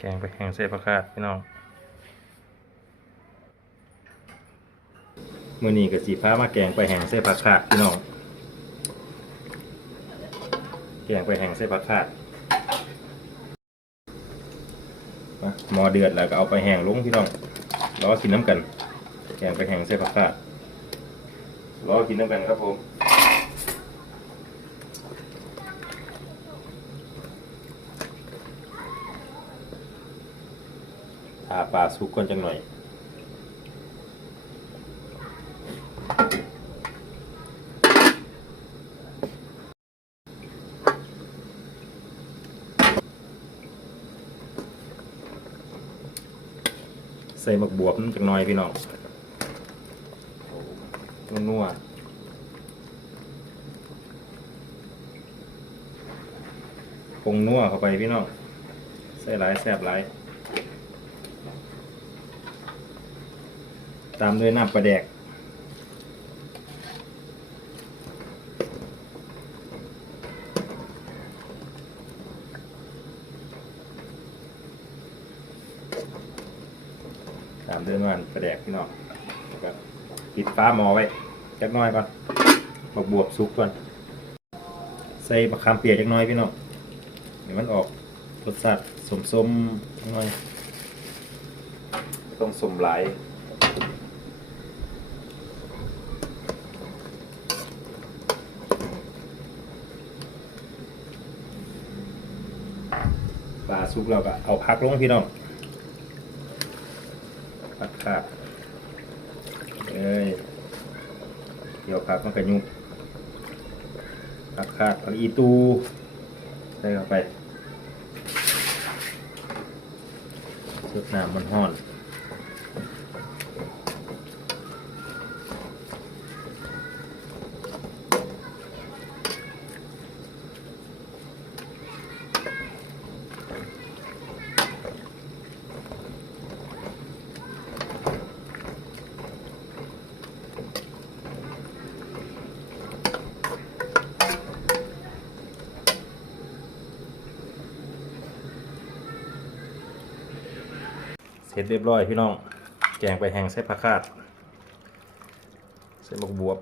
แกงไปแห้งใส่ผักคาดพี่น้องมื้อนี้ก็สิพามาแกงไปแห้งใส่ผักคาดพี่น้อง แกงไปแห้งใส่ผักคาดมาหมอเดือดแล้วก็เอาไปแห้งลงพี่น้องรอกินน้ำกัน แกงไปแห้งใส่ผักคาดรอกินน้ำกันครับผม ทาปลาสุกก่อนจังหน่อยใส่หมักบวบจังหน่อยพี่น้องนัวๆผงนัวเข้าไปพี่น้องใส่หลายแซ่บหลาย ตามด้วยน้ำปลาแดก ตามด้วยน้ำปลาแดกพี่น้องแล้วก็ปิดฟ้าหมอไว้จักน้อยก่อนบักบวบสุกก่อน ใส่มะขามเปียกจักน้อยพี่น้องเดี๋ยวมันออกรสชาติสมๆจักหน้อยต้องสมหลาย ปลาซุกเราก็เอาพักลงพี่น้องพักขาดเอ้ยเดี๋ยวพักมันกระยุกพักขาดผักอีตูใส่เข้าไปซุปน้ำมันห้อน เสร็จเรียบร้อยพี่น้อง แกงไปแห้งใส่ผักคาด ใส่หมกบวบ